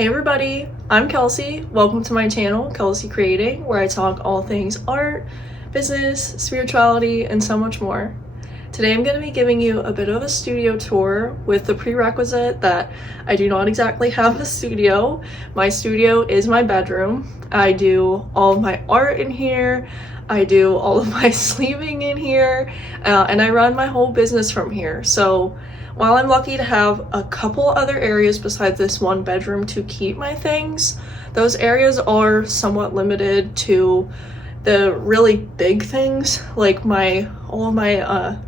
Hey everybody, I'm Kelsey. Welcome to my channel, Kelsey Creating, where I talk all things art, business, spirituality, and so much more. Today I'm going to be giving you a bit of a studio tour with the prerequisite that I do not exactly have a studio. My studio is my bedroom. I do all of my art in here. I do all of my sleeving in here, and I run my whole business from here. So while I'm lucky to have a couple other areas besides this one bedroom to keep my things, those areas are somewhat limited to the really big things, like all of my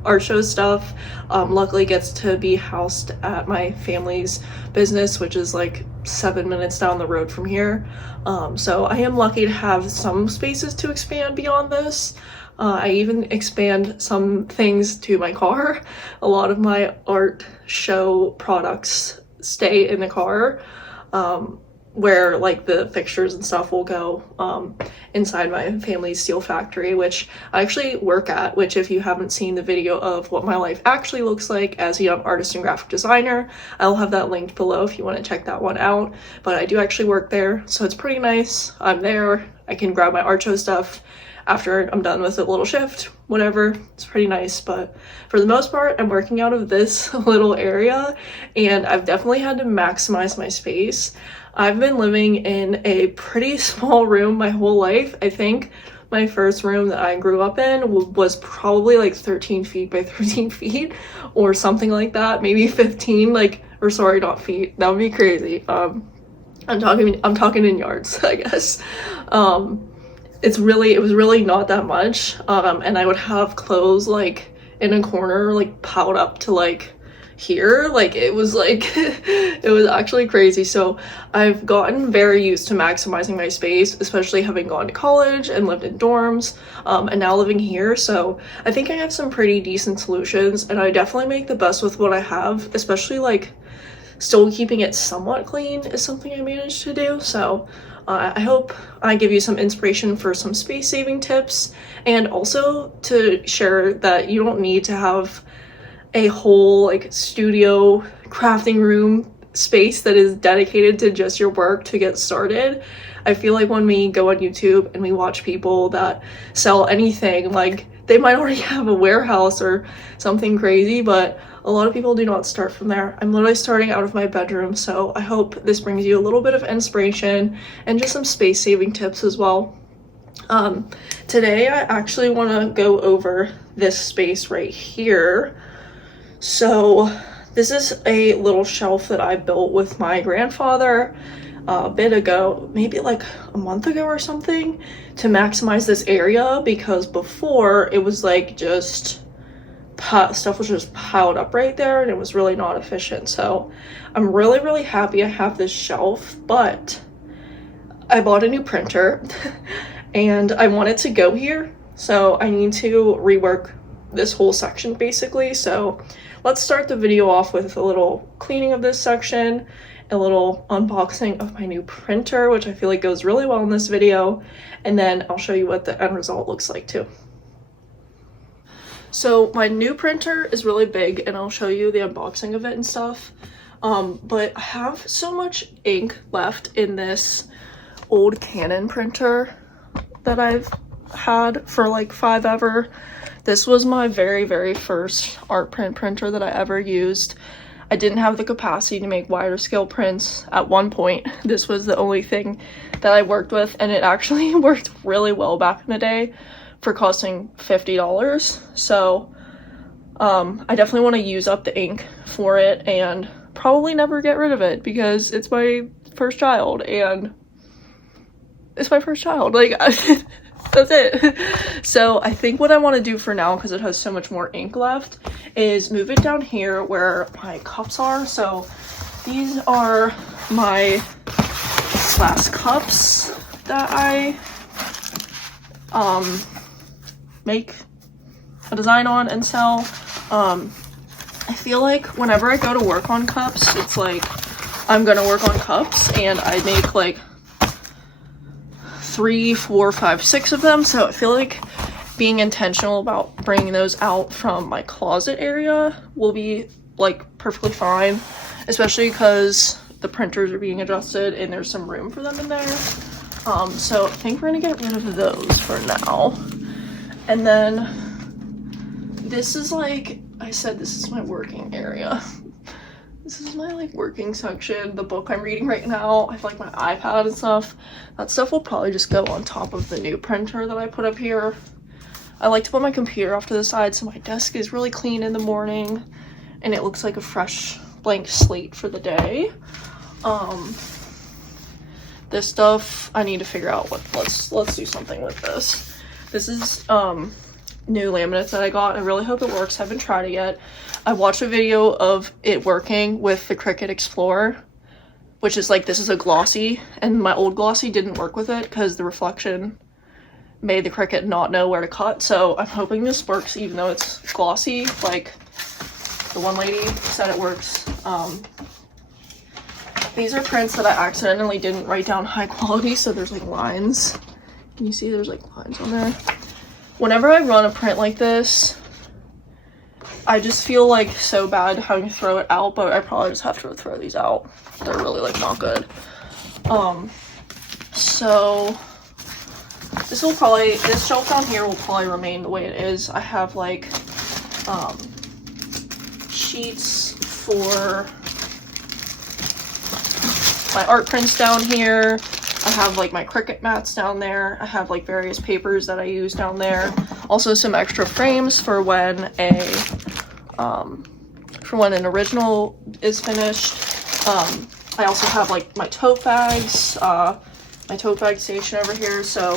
art show stuff luckily gets to be housed at my family's business, which is like 7 minutes down the road from here. So I am lucky to have some spaces to expand beyond this. I even expand some things to my car. A lot of my art show products stay in the car, where like the fixtures and stuff will go inside my family's steel factory, which I actually work at, which if you haven't seen the video of what my life actually looks like as a young artist and graphic designer, I'll have that linked below if you want to check that one out. But I do actually work there, so it's pretty nice. I'm there, I can grab my art show stuff after I'm done with a little shift, whatever. It's pretty nice, but for the most part, I'm working out of this little area, and I've definitely had to maximize my space. I've been living in a pretty small room my whole life. I think my first room that I grew up in was probably like 13 feet by 13 feet or something like that, maybe 15, or sorry, not feet. That would be crazy. I'm talking in yards, I guess. It was really not that much, and I would have clothes like in a corner, like piled up to like here. It was it was actually crazy. So I've gotten very used to maximizing my space, especially having gone to college and lived in dorms, and now living here. So I think I have some pretty decent solutions, and I definitely make the best with what I have, especially still keeping it somewhat clean is something I managed to do. So I hope I give you some inspiration for some space saving tips, and also to share that you don't need to have a whole studio crafting room space that is dedicated to just your work to get started. I feel like when we go on YouTube and we watch people that sell anything, they might already have a warehouse or something crazy, but a lot of people do not start from there. I'm literally starting out of my bedroom, so I hope this brings you a little bit of inspiration and just some space saving tips as well. Today I actually want to go over this space right here. So this is a little shelf that I built with my grandfather a bit ago, maybe like a month ago or something, to maximize this area, because before it was just stuff was just piled up right there and it was really not efficient. So I'm really happy I have this shelf, but I bought a new printer and I want it to go here, so I need to rework this whole section basically. So let's start the video off with a little cleaning of this section, a little unboxing of my new printer, which I feel like goes really well in this video, and then I'll show you what the end result looks like too. So my new printer is really big, and I'll show you the unboxing of it and stuff. But I have so much ink left in this old Canon printer that I've had for forever. This was my very first art print printer that I ever used. I didn't have the capacity to make wider scale prints at one point. This was the only thing that I worked with, and it actually worked really well back in the day for costing $50. So I definitely want to use up the ink for it and probably never get rid of it, because it's my first child, and it's my first child. That's it. So I think what I want to do for now, because it has so much more ink left, is move it down here where my cups are. So these are my glass cups that I make a design on and sell. I feel like whenever I go to work on cups, it's I'm gonna work on cups, and I make 3, 4, 5, 6 of them. So I feel like being intentional about bringing those out from my closet area will be perfectly fine, especially because the printers are being adjusted and there's some room for them in there. So I think we're gonna get rid of those for now. And then this is, like I said, this is my working area. This is my like working section. The book I'm reading right now, I have like my iPad and stuff. That stuff will probably just go on top of the new printer that I put up here. I like to put my computer off to the side so my desk is really clean in the morning and it looks like a fresh blank slate for the day. This stuff I need to figure out what, let's do something with this. This is new laminates that I got. I really hope it works. I haven't tried it yet. I watched a video of it working with the Cricut Explorer, which is like, this is a glossy, and my old glossy didn't work with it because the reflection made the Cricut not know where to cut. So I'm hoping this works even though it's glossy, like the one lady said it works. These are prints that I accidentally didn't write down high quality, so there's like lines. Can you see there's like lines on there? Whenever I run a print like this, I just feel like so bad having to throw it out, but I probably just have to throw these out. They're really like not good. So this will probably, this shelf down here will probably remain the way it is. I have like sheets for my art prints down here. I have like my Cricut mats down there. I have like various papers that I use down there. Also some extra frames for when an original is finished. I also have like my tote bags, my tote bag station over here. So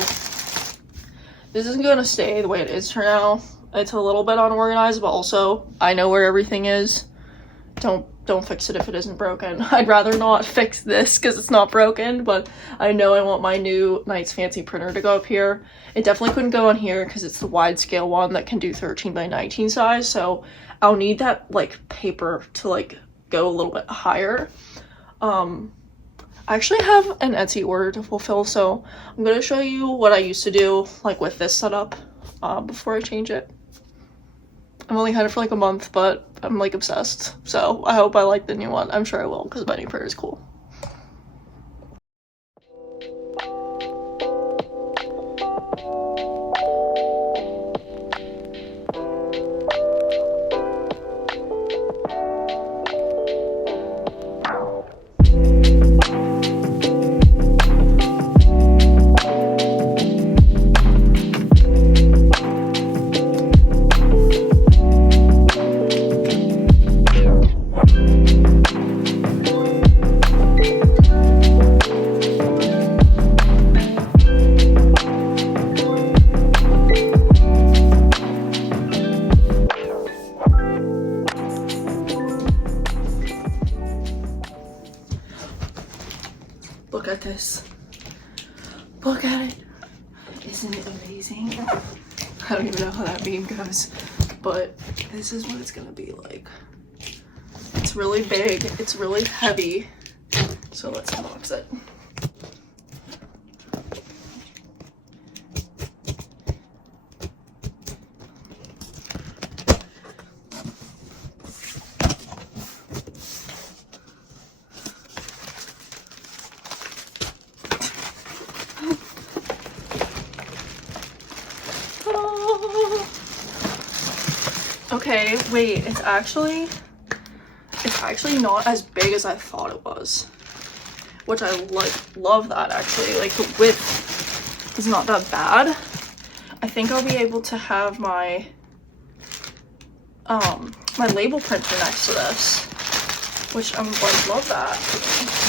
this isn't gonna stay the way it is for now. It's a little bit unorganized, but also I know where everything is. Don't fix it if it isn't broken. I'd rather not fix this because it's not broken, but I know I want my new Nice Fancy printer to go up here. It definitely couldn't go on here because it's the wide scale one that can do 13 by 19 size, so I'll need that like paper to like go a little bit higher. I actually have an Etsy order to fulfill, so I'm going to show you what I used to do like with this setup before I change it. I've only had it for like a month, but I'm like obsessed. So I hope I like the new one. I'm sure I will because my new printer is cool. Look at this. Look at it. Isn't it amazing? I don't even know how that meme goes, but this is what it's gonna be like. It's really big. It's really heavy. So let's unbox it. Okay, wait, it's actually not as big as I thought it was, which I love that actually. Like the width is not that bad. I think I'll be able to have my my label printer next to this, which I'm like, love that.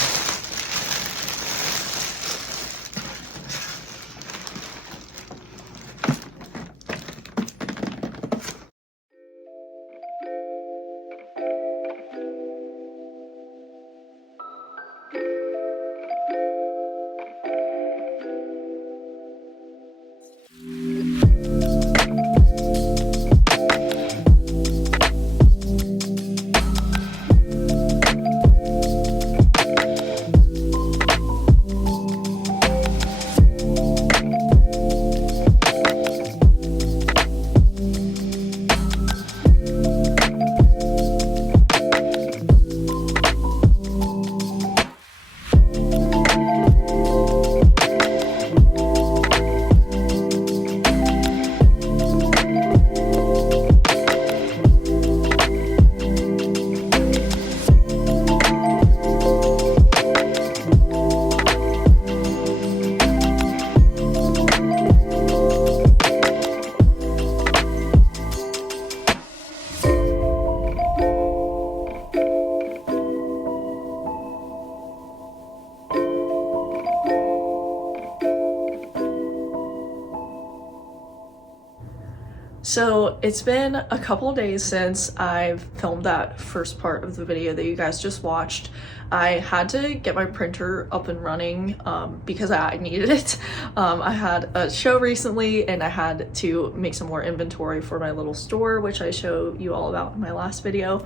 So it's been a couple of days since I've filmed that first part of the video that you guys just watched. I had to get my printer up and running because I needed it. I had a show recently and I had to make some more inventory for my little store, which I show you all about in my last video.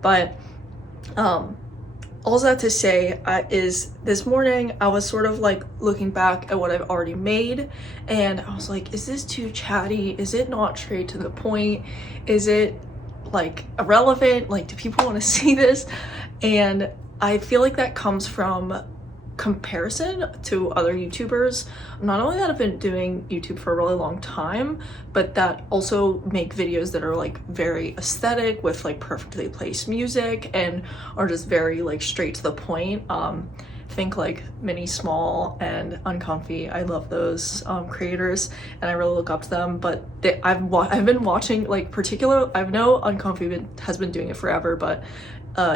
But all that to say is this morning I was sort of like looking back at what I've already made, and I was like, is this too chatty? Is it not straight to the point? Is it like irrelevant? Like, do people want to see this? And I feel like that comes from comparison to other YouTubers. Not only that I've been doing YouTube for a really long time, but that also make videos that are like very aesthetic with like perfectly placed music and are just very like straight to the point. Think like Mini Small and Uncomfy. I love those creators and I really look up to them, but I've been watching like I know Uncomfy has been doing it forever, but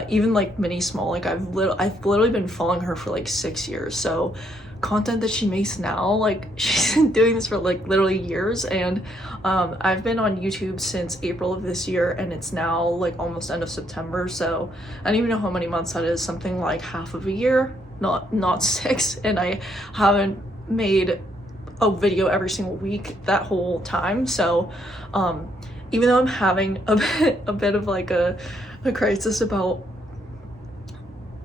even like Mini Small, like I've literally been following her for like 6 years. So content that she makes now, like she's been doing this for like literally years. And I've been on YouTube since April of this year, and it's now like almost end of September, so I don't even know how many months that is. Something like half of a year, not 6, and I haven't made a video every single week that whole time. So even though I'm having a bit of like a crisis about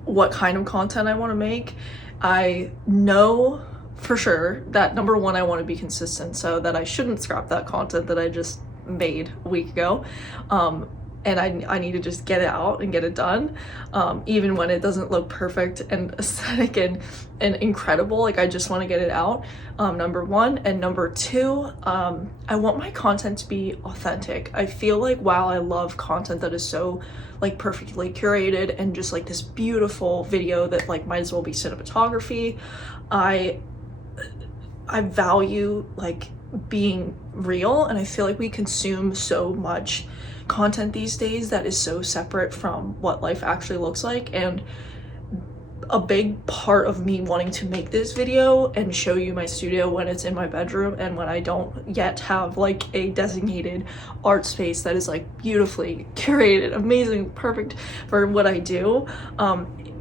what kind of content I want to make, I know for sure that number one, I want to be consistent, so that I shouldn't scrap that content that I just made a week ago. And I need to just get it out and get it done, even when it doesn't look perfect and aesthetic and incredible. Like, I just want to get it out, number one. And number two, I want my content to be authentic. I feel like while I love content that is so like perfectly curated and just like this beautiful video that like might as well be cinematography, I value like being real, and I feel like we consume so much content these days that is so separate from what life actually looks like. And a big part of me wanting to make this video and show you my studio when it's in my bedroom and when I don't yet have like a designated art space that is like beautifully curated, amazing, perfect for what I do,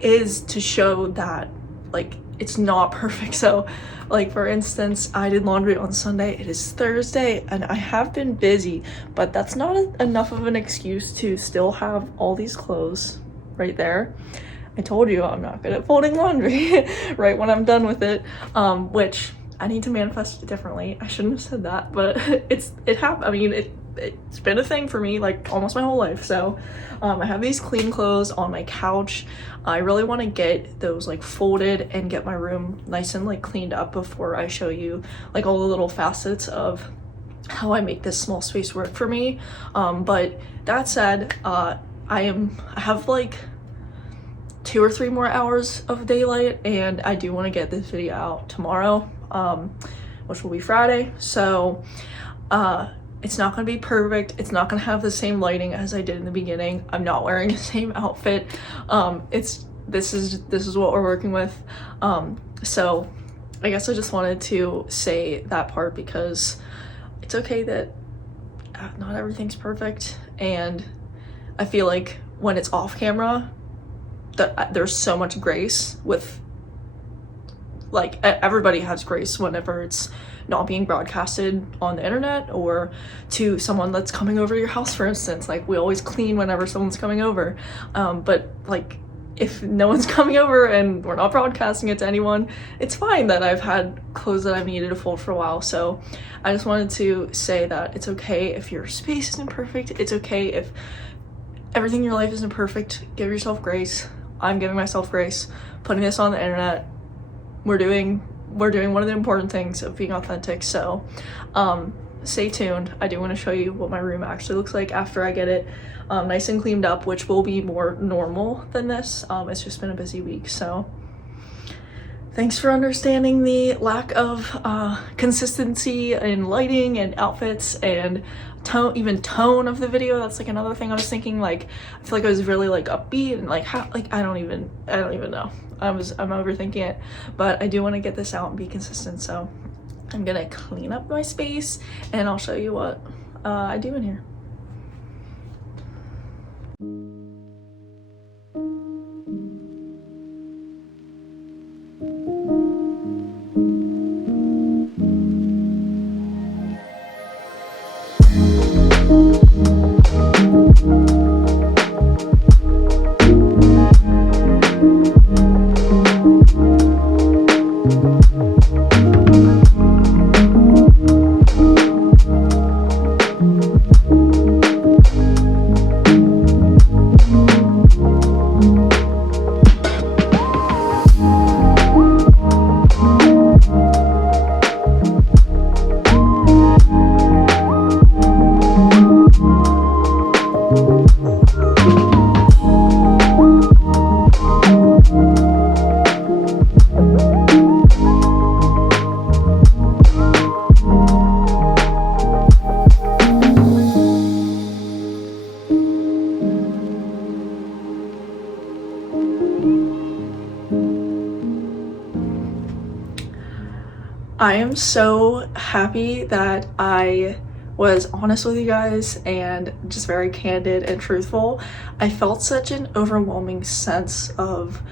is to show that like it's not perfect. So like, for instance, I did laundry on Sunday. It is Thursday and I have been busy, but that's not enough of an excuse to still have all these clothes right there. I told you I'm not good at folding laundry right when I'm done with it, which I need to manifest differently. I shouldn't have said that, but it happened. I mean, it's been a thing for me like almost my whole life. So I have these clean clothes on my couch. I really want to get those like folded and get my room nice and like cleaned up before I show you like all the little facets of how I make this small space work for me. But that said, I have like 2 or 3 more hours of daylight, and I do want to get this video out tomorrow, which will be Friday. So it's not going to be perfect. It's not going to have the same lighting as I did in the beginning. I'm not wearing the same outfit. This is what we're working with. So I guess I just wanted to say that part, because it's okay that not everything's perfect, and I feel like when it's off camera that there's so much grace with, like, everybody has grace whenever it's not being broadcasted on the internet or to someone that's coming over your house, for instance. Like, we always clean whenever someone's coming over, but like if no one's coming over and we're not broadcasting it to anyone, it's fine that I've had clothes that I've needed to fold for a while. So I just wanted to say that it's okay if your space isn't perfect. It's okay if everything in your life isn't perfect. Give yourself grace. I'm giving myself grace, putting this on the internet. We're doing one of the important things of being authentic. So stay tuned. I do want to show you what my room actually looks like after I get it nice and cleaned up, which will be more normal than this. It's just been a busy week. So thanks for understanding the lack of consistency in lighting and outfits and tone of the video. That's like another thing I was thinking. Like, I feel like I was really like upbeat and like I don't even know. I'm overthinking it, but I do want to get this out and be consistent. So I'm gonna clean up my space and I'll show you what I do in here. I am so happy that I was honest with you guys and just very candid and truthful. I felt such an overwhelming sense of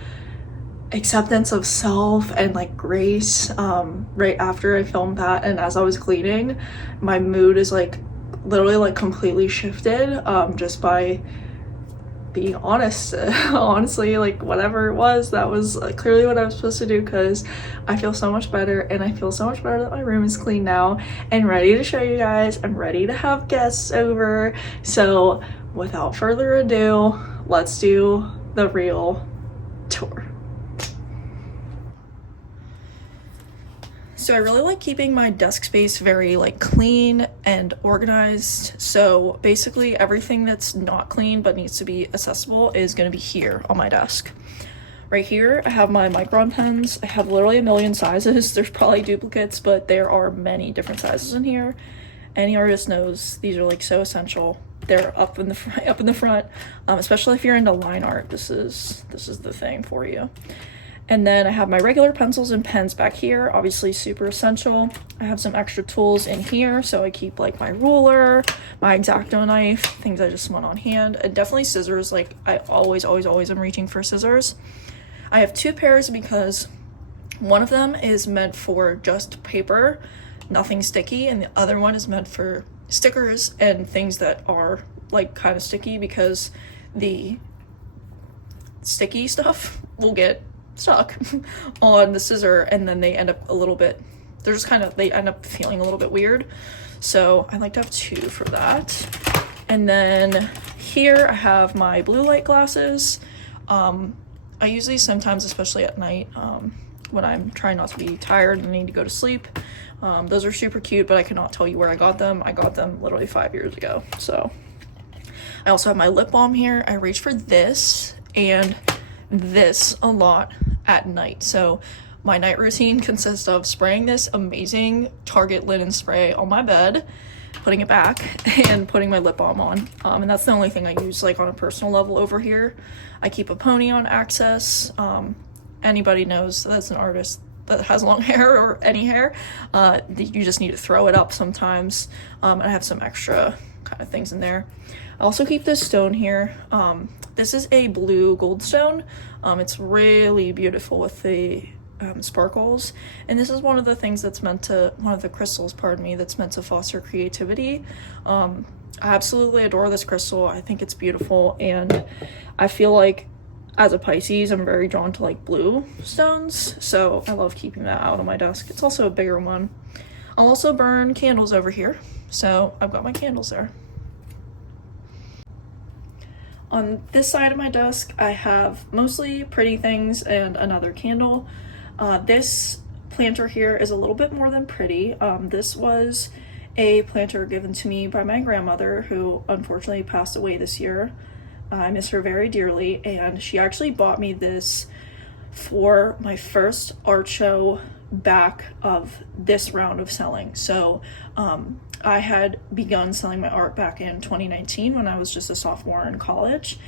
acceptance of self and like grace right after I filmed that, and as I was cleaning, my mood is like literally like completely shifted just by being honest. Honestly, like whatever it was, that was clearly what I was supposed to do, because I feel so much better, and I feel so much better that my room is clean now and ready to show you guys. I'm ready to have guests over, so without further ado, let's do the real tour. So I really like keeping my desk space very like clean and organized. So basically everything that's not clean but needs to be accessible is going to be here on my desk. Right here I have my Micron pens. I have literally a million sizes. There's probably duplicates, but there are many different sizes in here. Any artist knows these are like so essential. They're up in the front, especially if you're into line art. This is the thing for you. And then I have my regular pencils and pens back here, obviously super essential. I have some extra tools in here, so I keep like my ruler, my X-Acto knife, things I just want on hand, and definitely scissors. Like I always am reaching for scissors. I have two pairs because one of them is meant for just paper, nothing sticky, and the other one is meant for stickers and things that are like kind of sticky, because the sticky stuff will get stuck on the scissor and then they end up a little bit, they end up feeling a little bit weird. So I like to have two for that. And then here I have my blue light glasses. I use these sometimes, especially at night, when I'm trying not to be tired and need to go to sleep. Those are super cute, but I cannot tell you where I got them. I got them literally 5 years ago. So I also have my lip balm here. I reach for this and this a lot at night. So my night routine consists of spraying this amazing Target linen spray on my bed, putting it back, and putting my lip balm on. And that's the only thing I use like on a personal level over here. I keep a pony on access. Anybody knows that's an artist that has long hair or any hair. You just need to throw it up sometimes. And I have some extra kind of things in there. I also keep this stone here. This is a blue gold stone. It's really beautiful with the sparkles, and this is one of the crystals, that's meant to foster creativity. I absolutely adore this crystal. I think it's beautiful, and I feel like as a Pisces, I'm very drawn to like blue stones, so I love keeping that out on my desk. It's also a bigger one. I'll also burn candles over here, so I've got my candles there. On this side of my desk, I have mostly pretty things and another candle. This planter here is a little bit more than pretty. This was a planter given to me by my grandmother, who unfortunately passed away this year. I miss her very dearly, and she actually bought me this for my first art show back of this round of selling. So I had begun selling my art back in 2019 when I was just a sophomore in college,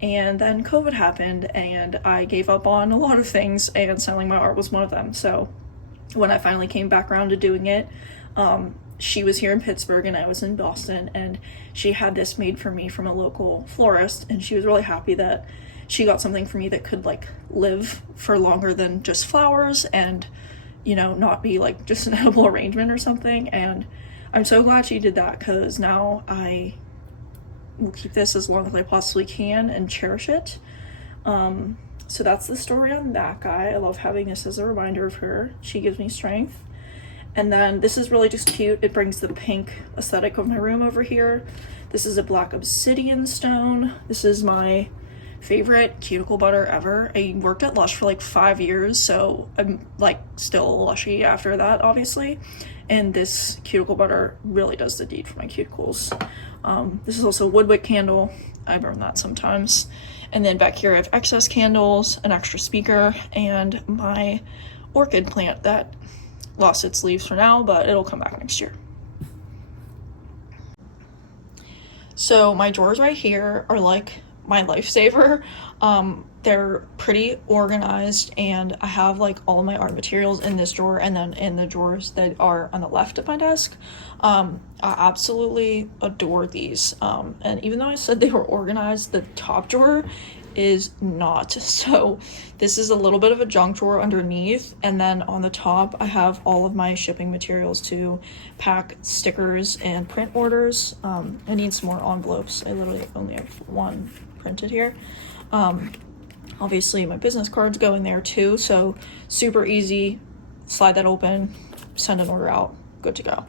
and then COVID happened and I gave up on a lot of things, and selling my art was one of them. So when I finally came back around to doing it, she was here in Pittsburgh and I was in Boston, and she had this made for me from a local florist, and she was really happy that she got something for me that could like live for longer than just flowers and, you know, not be like just an edible arrangement or something. And I'm so glad she did that, because now I will keep this as long as I possibly can and cherish it. So that's the story on that guy. I love having this as a reminder of her. She gives me strength. And then this is really just cute. It brings the pink aesthetic of my room over here. This is a black obsidian stone. This is my favorite cuticle butter ever. I worked at Lush for like 5 years, so I'm like still lushy after that, obviously. And this cuticle butter really does the deed for my cuticles. This is also a wood wick candle. I burn that sometimes. And then back here I have excess candles, an extra speaker, and my orchid plant that lost its leaves for now, but it'll come back next year. So my drawers right here are like my lifesaver. They're pretty organized, and I have like all of my art materials in this drawer, and then in the drawers that are on the left of my desk. I absolutely adore these. And even though I said they were organized, the top drawer is not. So this is a little bit of a junk drawer underneath, and then on the top I have all of my shipping materials to pack stickers and print orders. I need some more envelopes. I literally only have one printed here. Obviously my business cards go in there too, so super easy. Slide that open, send an order out, good to go.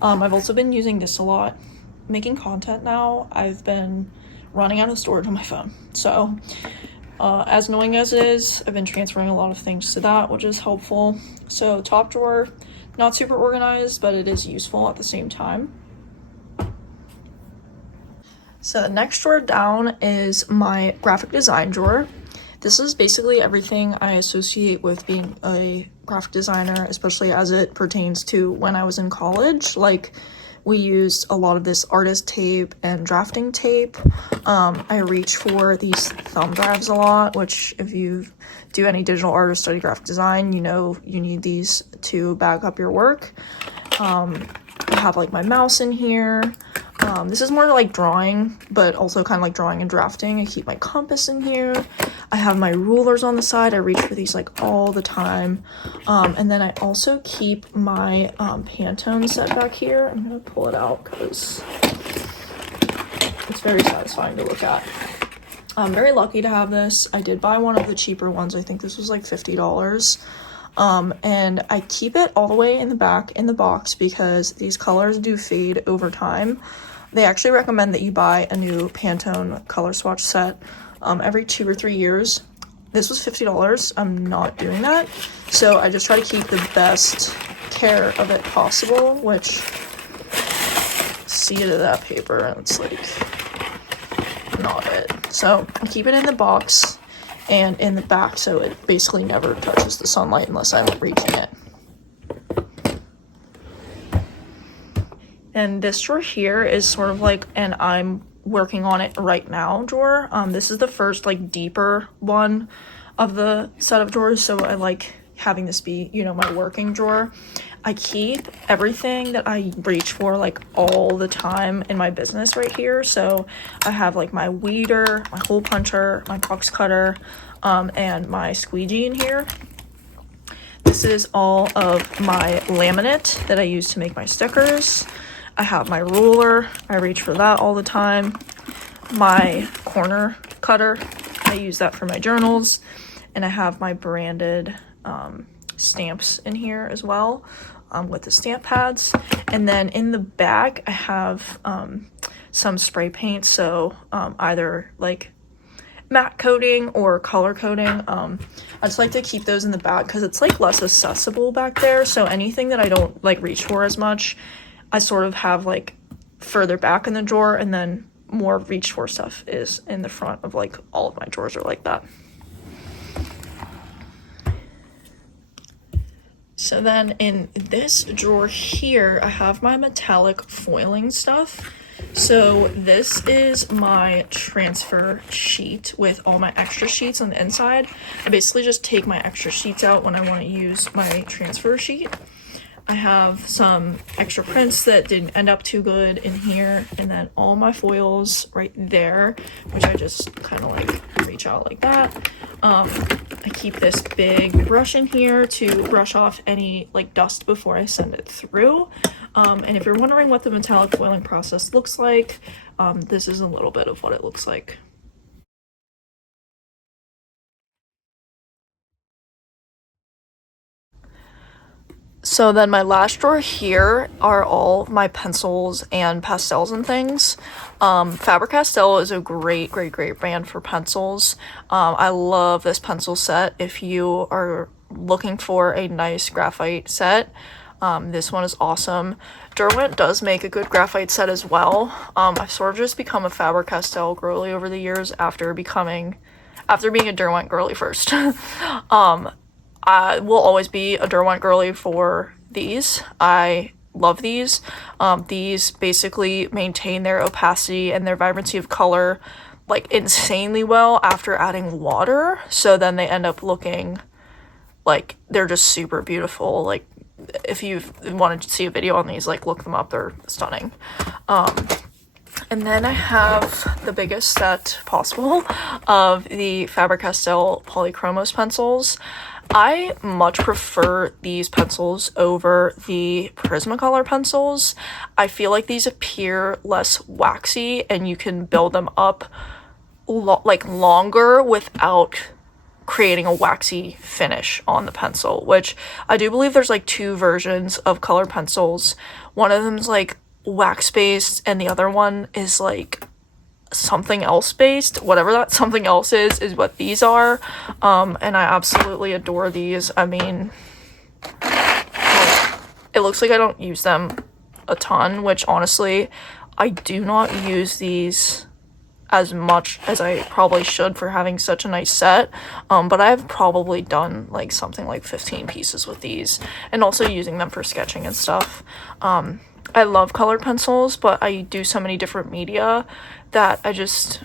I've also been using this a lot. Making content now, I've been running out of storage on my phone. So as annoying as it is, I've been transferring a lot of things to that, which is helpful. So top drawer, not super organized, but it is useful at the same time. So the next drawer down is my graphic design drawer. This is basically everything I associate with being a graphic designer, especially as it pertains to when I was in college. Like, we used a lot of this artist tape and drafting tape. I reach for these thumb drives a lot, which if you do any digital art or study graphic design, you know you need these to back up your work. I have like my mouse in here. This is more like drawing, but also kind of like drawing and drafting. I keep my compass in here. I have my rulers on the side. I reach for these like all the time. And then I also keep my Pantone set back here. I'm gonna pull it out because it's very satisfying to look at. I'm very lucky to have this. I did buy one of the cheaper ones. I think this was like $50. And I keep it all the way in the back in the box because these colors do fade over time. They actually recommend that you buy a new Pantone color swatch set every 2 or 3 years. This was $50. I'm not doing that. So I just try to keep the best care of it possible, which, see it in that paper, it's like not it. So I keep it in the box and in the back, so it basically never touches the sunlight unless I'm reaching it. And this drawer here is sort of like an I'm working on it right now drawer. This is the first like deeper one of the set of drawers, so I like having this be, you know, my working drawer. I keep everything that I reach for like all the time in my business right here. So I have like my weeder, my hole puncher, my box cutter, and my squeegee in here. This is all of my laminate that I use to make my stickers. I have my ruler. I reach for that all the time. My corner cutter. I use that for my journals. And I have my branded stamps in here as well, with the stamp pads. And then in the back I have some spray paint, so either like matte coating or color coating. I just like to keep those in the back because it's like less accessible back there, so anything that I don't like reach for as much, I sort of have like further back in the drawer, and then more reach for stuff is in the front of like all of my drawers are like that. So then in this drawer here, I have my metallic foiling stuff. So this is my transfer sheet with all my extra sheets on the inside. I basically just take my extra sheets out when I want to use my transfer sheet. I have some extra prints that didn't end up too good in here, and then all my foils right there, which I just kind of like reach out like that. I keep this big brush in here to brush off any like dust before I send it through. And if you're wondering what the metallic foiling process looks like, this is a little bit of what it looks like. So then my last drawer here are all my pencils and pastels and things. Faber-Castell is a great brand for pencils. I love this pencil set. If you are looking for a nice graphite set, this one is awesome. Derwent does make a good graphite set as well. I've sort of just become a Faber-Castell girly over the years after being a Derwent girly first. I will always be a Derwent girly for these. I love these. These basically maintain their opacity and their vibrancy of color like insanely well after adding water. So then they end up looking like they're just super beautiful. Like if you've wanted to see a video on these, like look them up, they're stunning. And then I have the biggest set possible of the Faber-Castell Polychromos pencils. I much prefer these pencils over the Prismacolor pencils. I feel like these appear less waxy and you can build them up longer without creating a waxy finish on the pencil, which I do believe there's like two versions of colored pencils. One of them's like wax based and the other one is like something else based. Whatever that something else is what these are. And I absolutely adore these. I mean, it looks like I don't use them a ton, which honestly I do not use these as much as I probably should for having such a nice set, but I've probably done like something like 15 pieces with these and also using them for sketching and stuff. I love colored pencils, but I do so many different media that I just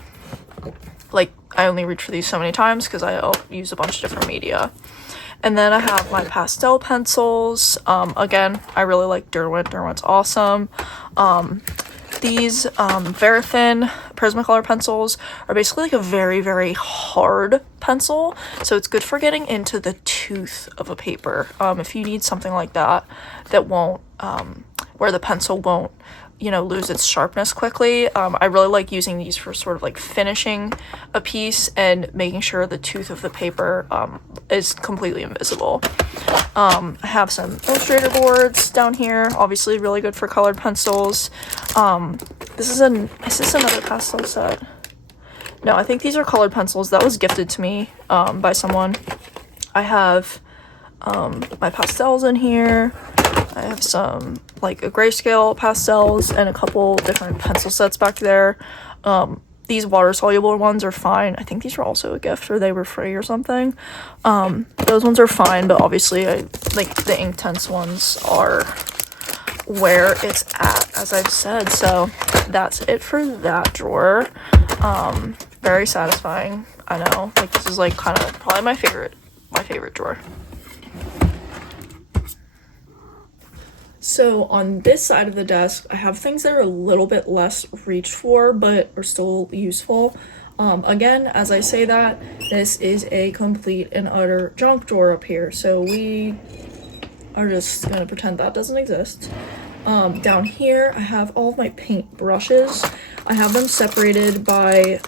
like I only reach for these so many times because I use a bunch of different media. And then I have my pastel pencils. Again, I really like Derwent. Derwent's awesome. These Verithin Prismacolor pencils are basically like a very hard pencil, so it's good for getting into the tooth of a paper. If you need something like that won't where the pencil won't, you know, lose its sharpness quickly. I really like using these for sort of like finishing a piece and making sure the tooth of the paper is completely invisible. I have some illustrator boards down here, obviously really good for colored pencils. Is this another pastel set? No, I think these are colored pencils. That was gifted to me by someone. I have my pastels in here. I have some like a grayscale pastels and a couple different pencil sets back there. These water soluble ones are fine. I think these were also a gift or they were free or something. Those ones are fine, but obviously I like the Inktense ones are where it's at, as I've said. So that's it for that drawer. Very satisfying. I know, like this is like kind of probably my favorite drawer. So on this side of the desk, I have things that are a little bit less reached for, but are still useful. Again, as I say that, this is a complete and utter junk drawer up here. So we are just gonna pretend that doesn't exist. Down here, I have all of my paint brushes. I have them separated by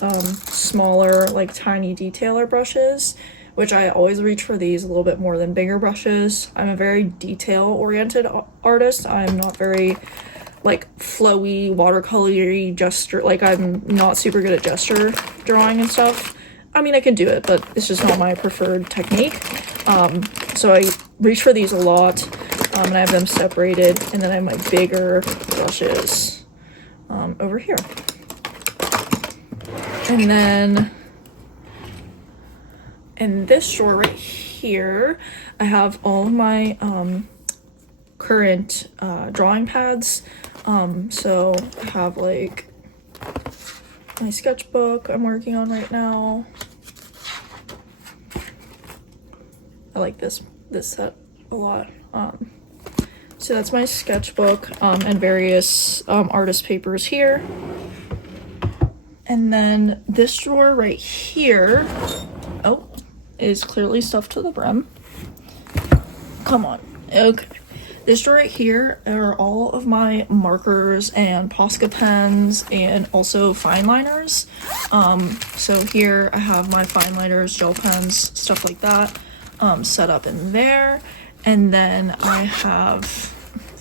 smaller, like tiny detailer brushes, which I always reach for these a little bit more than bigger brushes. I'm a very detail-oriented artist. I'm not very, like, flowy, watercolory gesture. Like, I'm not super good at gesture drawing and stuff. I mean, I can do it, but it's just not my preferred technique. So I reach for these a lot, and I have them separated, and then I have my bigger brushes over here. And then in this drawer right here, I have all of my current drawing pads. So I have like my sketchbook I'm working on right now. I like this set a lot. So that's my sketchbook and various artist papers here. And then this drawer right here, oh, is clearly stuffed to the brim. Come on. Okay. This drawer right here are all of my markers and Posca pens and also fine liners. So here I have my fine liners, gel pens, stuff like that set up in there. And then I have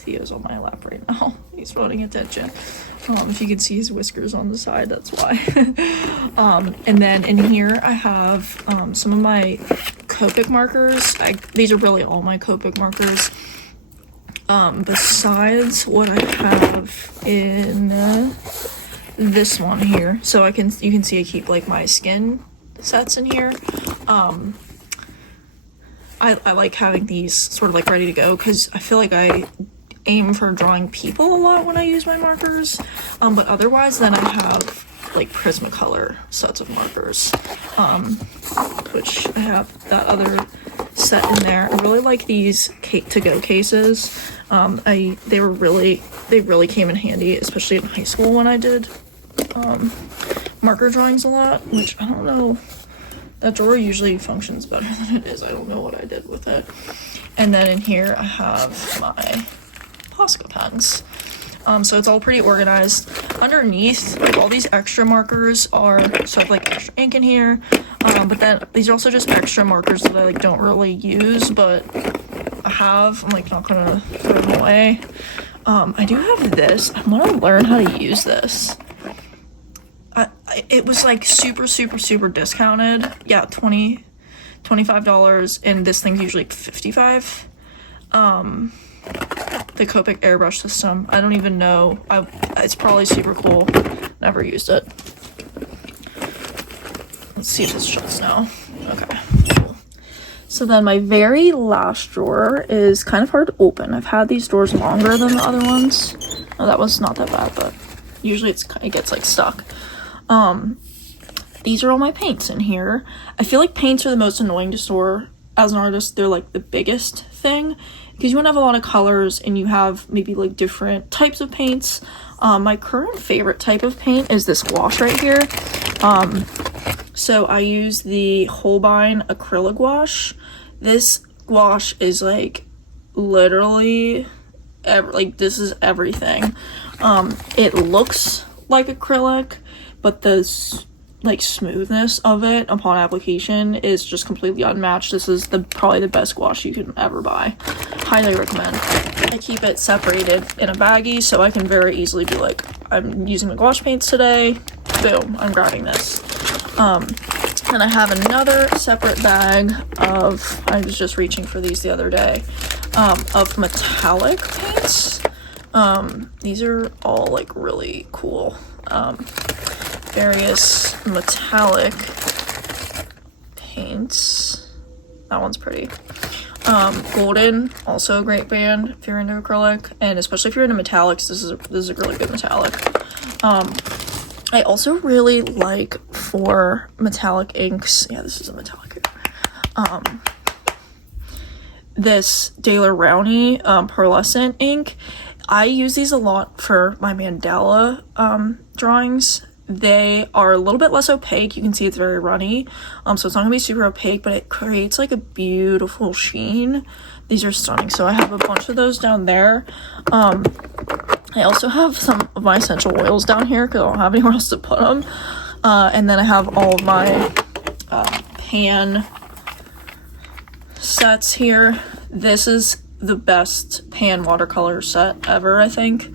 Theo's on my lap right now. He's phoning attention. If you can see his whiskers on the side, that's why. And then in here I have some of my Copic markers. These are really all my Copic markers. Besides what I have in this one here. So you can see I keep like my skin sets in here. I like having these sort of like ready to go because I feel like I aim for drawing people a lot when I use my markers. But otherwise then I have like Prismacolor sets of markers, which I have that other set in there. I really like these Cake to Go cases. They really came in handy, especially in high school when I did marker drawings a lot, which I don't know. That drawer usually functions better than it is. I don't know what I did with it. And then in here I have my Posca pens. So it's all pretty organized. Underneath, all these extra markers are, so I have like extra ink in here, but then these are also just extra markers that I like don't really use, but I have. I'm like not gonna throw them away. I do have this. I want to learn how to use this. It was like super discounted. Yeah, $25, and this thing's usually $55. The Copic airbrush system. I don't even know. It's probably super cool. Never used it. Let's see if this shuts now. Okay, cool. So then my very last drawer is kind of hard to open. I've had these drawers longer than the other ones. Oh, that was not that bad, but usually it gets like stuck. These are all my paints in here. I feel like paints are the most annoying to store as an artist. They're like the biggest thing because you want to have a lot of colors and you have maybe like different types of paints. My current favorite type of paint is this gouache right here. So I use the Holbein acrylic gouache. This gouache is like literally this is everything. It looks like acrylic, but the like smoothness of it upon application is just completely unmatched. This is probably the best gouache you can ever buy. Highly recommend. I keep it separated in a baggie so I can very easily be like, I'm using my gouache paints today, boom, I'm grabbing this. And I have another separate bag of, I was just reaching for these the other day, of metallic paints. These are all like really cool. Various metallic paints. That one's pretty. Golden, also a great brand if you're into acrylic, and especially if you're into metallics, this is a really good metallic. I also really like for metallic inks. Yeah, this is a metallic here. This Daler Rowney pearlescent ink. I use these a lot for my mandala drawings. They are a little bit less opaque. You can see it's very runny. So it's not gonna be super opaque, but it creates like a beautiful sheen. These are stunning. So I have a bunch of those down there. I also have some of my essential oils down here because I don't have anywhere else to put them. And then I have all of my pan sets here. This is the best pan watercolor set ever, I think.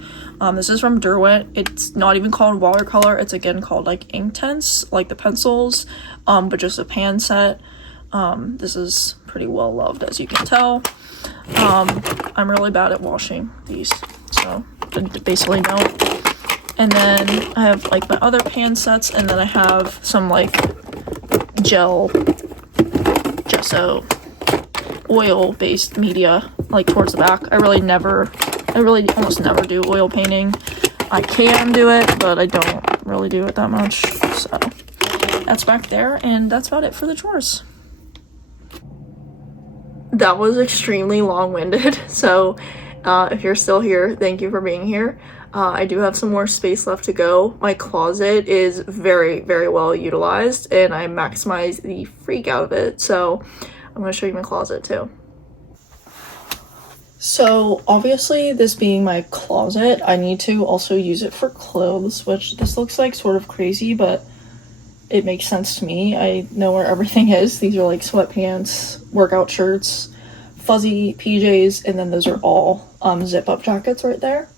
This is from Derwent. It's not even called watercolor. It's again called like Inktense, like the pencils, but just a pan set. This is pretty well loved, as you can tell. I'm really bad at washing these, so I basically don't. And then I have like my other pan sets, and then I have some like gel, gesso, oil-based media like towards the back. I really almost never do oil painting. I can do it, but I don't really do it that much. So that's back there, and that's about it for the drawers. That was extremely long-winded. So If you're still here, thank you for being here. I do have some more space left to go. My closet is very, very well utilized, and I maximize the freak out of it. So I'm going to show you my closet too. So obviously, this being my closet, I need to also use it for clothes, which this looks like sort of crazy, but it makes sense to me. I know where everything is. These are like sweatpants, workout shirts, fuzzy PJs, and then those are all zip-up jackets right there.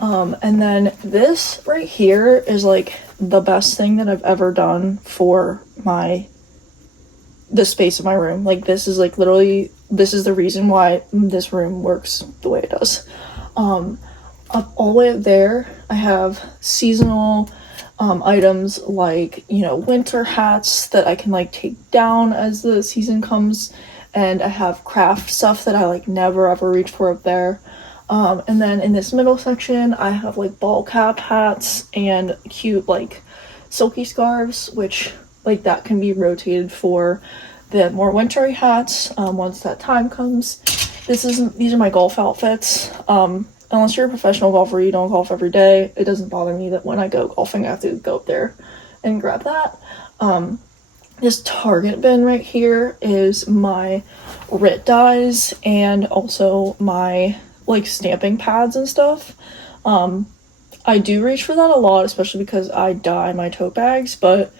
And then this right here is like the best thing that I've ever done for the space of my room. Like, this is like literally, this is the reason why this room works the way it does. Up all the way up there, I have seasonal items like, you know, winter hats that I can like take down as the season comes, and I have craft stuff that I like never ever reach for up there. And then in this middle section, I have like ball cap hats and cute like silky scarves, which like that can be rotated for the more wintry hats once that time comes. These are my golf outfits. Unless you're a professional golfer, you don't golf every day. It doesn't bother me that when I go golfing, I have to go up there and grab that. This Target bin right here is my RIT dyes and also my like stamping pads and stuff. I do reach for that a lot, especially because I dye my tote bags, but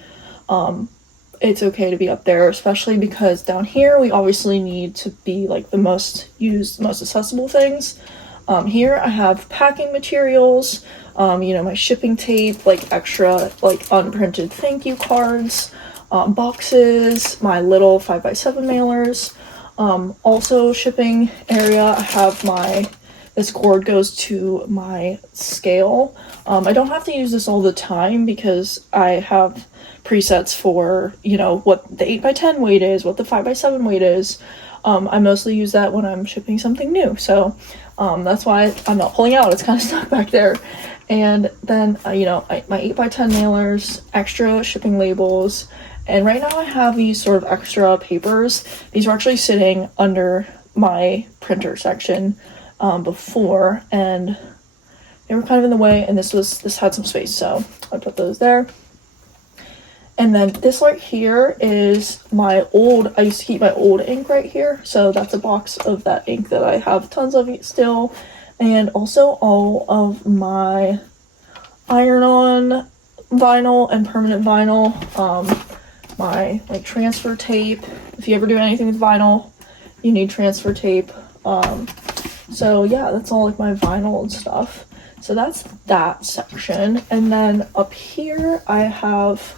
it's okay to be up there, especially because down here we obviously need to be like the most used, most accessible things. Here I have packing materials, you know, my shipping tape, like extra like unprinted thank you cards, boxes, my little 5x7 mailers. Also shipping area, I have this cord goes to my scale. I don't have to use this all the time because I have presets for, you know, what the 8x10 weight is, what the 5x7 weight is. I mostly use that when I'm shipping something new, so that's why I'm not pulling out. It's kind of stuck back there. And then, you know, my 8x10 mailers, extra shipping labels, and right now I have these sort of extra papers. These are actually sitting under my printer section before, and they were kind of in the way, and this had some space, so I put those there. And then this right here is I used to keep my old ink right here, so that's a box of that ink that I have tons of still, and also all of my iron-on vinyl and permanent vinyl, my like transfer tape. If you ever do anything with vinyl, you need transfer tape. So yeah, that's all like my vinyl and stuff. So that's that section. And then up here I have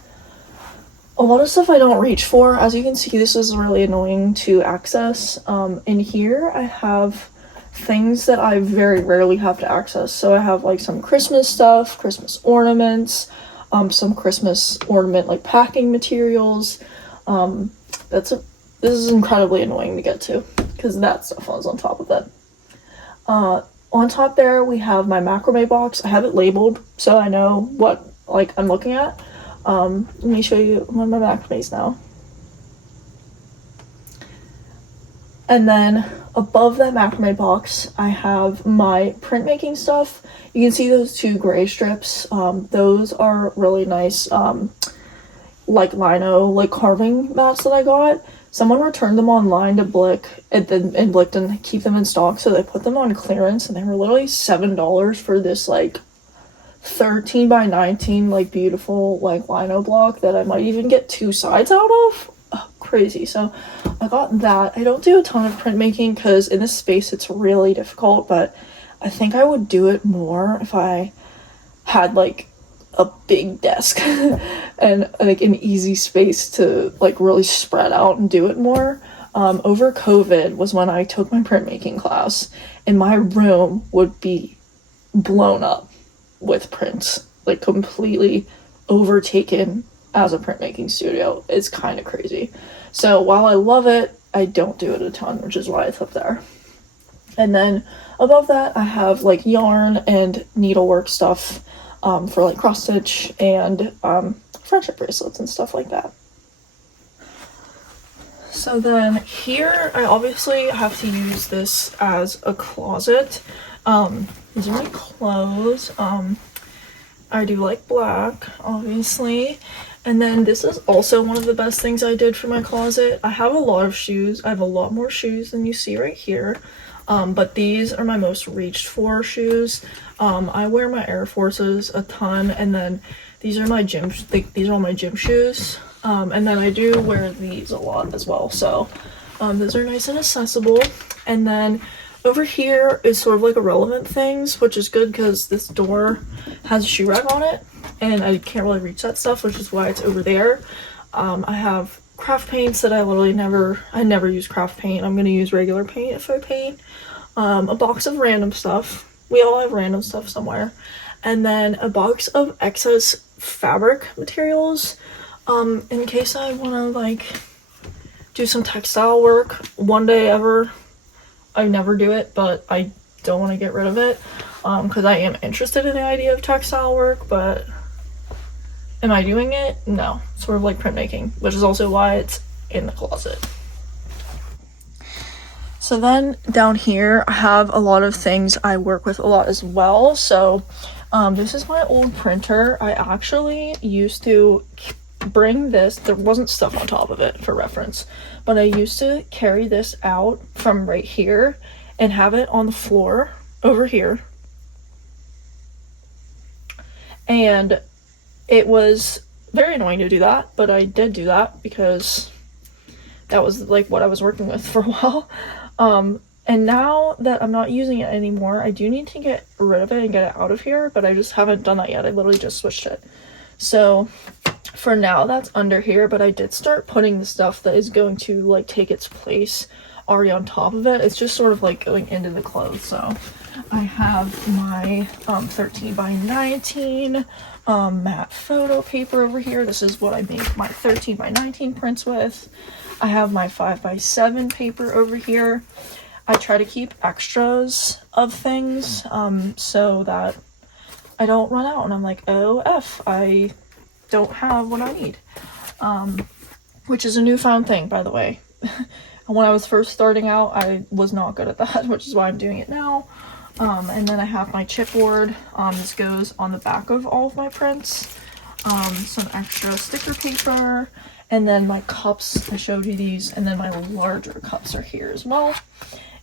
a lot of stuff I don't reach for. As you can see, this is really annoying to access. In here I have things that I very rarely have to access. So I have like some Christmas stuff, Christmas ornaments, some Christmas ornament like packing materials. This is incredibly annoying to get to because that stuff was on top of it. On top there we have my macrame box. I have it labeled so I know what like I'm looking at. Let me show you one of my macrames now. And then above that macrame box, I have my printmaking stuff. You can see those two gray strips. Those are really nice, like lino, like carving mats that I got. Someone returned them online to Blick, and Blick didn't keep them in stock, so they put them on clearance, and they were literally $7 for this like 13 by 19 like beautiful like lino block that I might even get two sides out of. Oh, crazy. So I got that. I don't do a ton of printmaking because in this space it's really difficult, but I think I would do it more if I had like a big desk and like an easy space to like really spread out and do it more. Over COVID was when I took my printmaking class, and my room would be blown up with prints, like completely overtaken as a printmaking studio. It's kind of crazy. So while I love it, I don't do it a ton, which is why it's up there. And then above that, I have like yarn and needlework stuff for like cross stitch and friendship bracelets and stuff like that. So then here, I obviously have to use this as a closet. These are my clothes. I do like black, obviously. And then this is also one of the best things I did for my closet. I have a lot of shoes. I have a lot more shoes than you see right here. But these are my most reached for shoes. I wear my Air Forces a ton, and then these are my these are all my gym shoes. And then I do wear these a lot as well. So those are nice and accessible. And then over here is sort of like irrelevant things, which is good because this door has a shoe rack on it and I can't really reach that stuff, which is why it's over there. I have craft paints that I never use craft paint. I'm going to use regular paint if I paint. A box of random stuff. We all have random stuff somewhere. And then a box of excess fabric materials in case I want to like do some textile work one day ever. I never do it, but I don't want to get rid of it because I am interested in the idea of textile work, but am I doing it? No. Sort of like printmaking, which is also why it's in the closet. So then down here, I have a lot of things I work with a lot as well. So this is my old printer. I actually used to bring this, there wasn't stuff on top of it for reference, but I used to carry this out from right here and have it on the floor over here. And it was very annoying to do that, but I did do that because that was like what I was working with for a while. And now that I'm not using it anymore, I do need to get rid of it and get it out of here, but I just haven't done that yet. I literally just switched it. So for now, that's under here, but I did start putting the stuff that is going to like take its place already on top of it. It's just sort of like going into the clothes. So I have my 13 by 19 matte photo paper over here. This is what I make my 13 by 19 prints with. I have my 5 by 7 paper over here. I try to keep extras of things so that I don't run out and I'm like, oh F, I don't have what I need, which is a newfound thing, by the way. When I was first starting out, I was not good at that, which is why I'm doing it now. And then I have my chipboard. This goes on the back of all of my prints. Some extra sticker paper, and then my cups. I showed you these, and then my larger cups are here as well.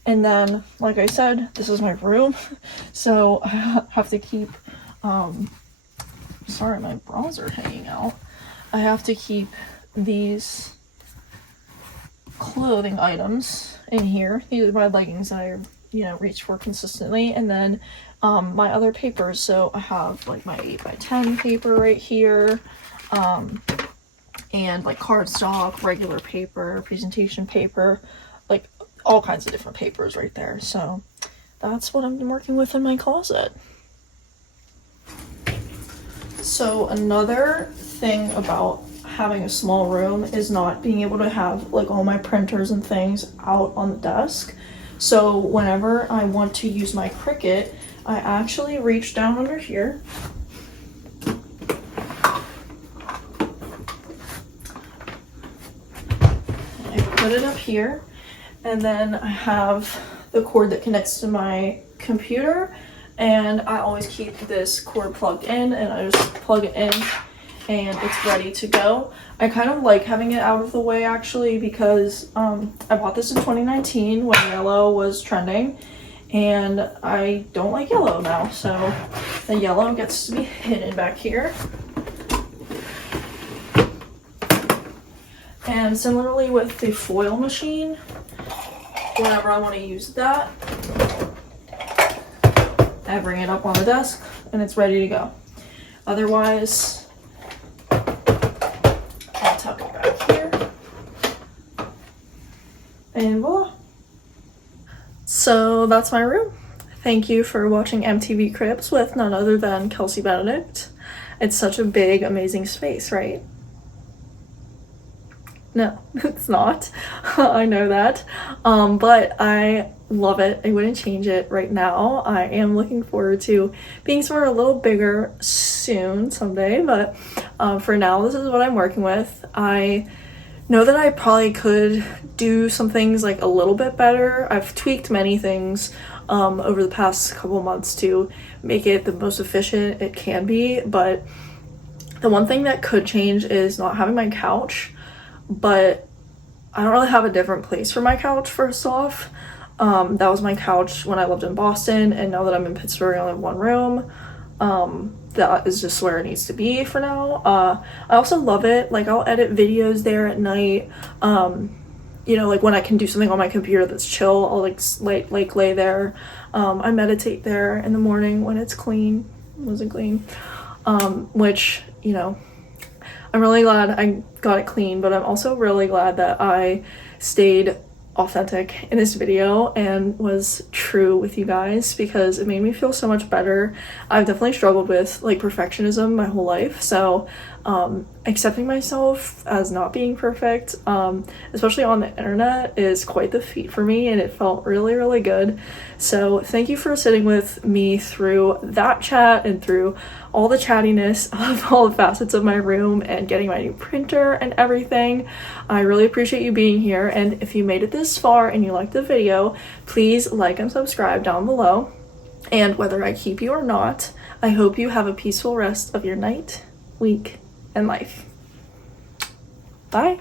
And then, like I said, this is my room, so I have to keep, sorry, my bras are hanging out. I have to keep these clothing items in here. These are my leggings that I, reach for consistently. And then my other papers. So I have like my 8 by 10 paper right here, and like cardstock, regular paper, presentation paper, like all kinds of different papers right there. So that's what I'm working with in my closet. So another thing about having a small room is not being able to have like all my printers and things out on the desk. So whenever I want to use my Cricut, I actually reach down under here I put it up here, and then I have the cord that connects to my computer, and I always keep this cord plugged in, and I just plug it in and it's ready to go. I kind of like having it out of the way actually because I bought this in 2019 when yellow was trending, and I don't like yellow now, so the yellow gets to be hidden back here. And similarly with the foil machine, whenever I want to use that, I bring it up on the desk and it's ready to go. Otherwise, I'll tuck it back here and voila. So that's my room. Thank you for watching MTV Cribs with none other than Kelsey Benedict. It's such a big, amazing space, right? No, it's not. I know that. But I love it. I wouldn't change it right now. I am looking forward to being somewhere a little bigger soon, someday. But for now, this is what I'm working with. I know that I probably could do some things like a little bit better. I've tweaked many things over the past couple months to make it the most efficient it can be, but the one thing that could change is not having my couch, but I don't really have a different place for my couch. First off, that was my couch when I lived in Boston, and now that I'm in Pittsburgh, I only have one room. That is just where it needs to be for now. I also love it. Like, I'll edit videos there at night. You know, like when I can do something on my computer that's chill, I'll like lay there. I meditate there in the morning when it's clean. It wasn't clean. Which, you know, I'm really glad I got it clean, but I'm also really glad that I stayed authentic in this video and was true with you guys, because it made me feel so much better. I've definitely struggled with like perfectionism my whole life, so accepting myself as not being perfect, especially on the internet, is quite the feat for me, and it felt really, really good. So thank you for sitting with me through that chat and through all the chattiness of all the facets of my room and getting my new printer and everything. I really appreciate you being here, and if you made it this far and you liked the video, please like and subscribe down below. And whether I keep you or not, I hope you have a peaceful rest of your night, week, and life. Bye.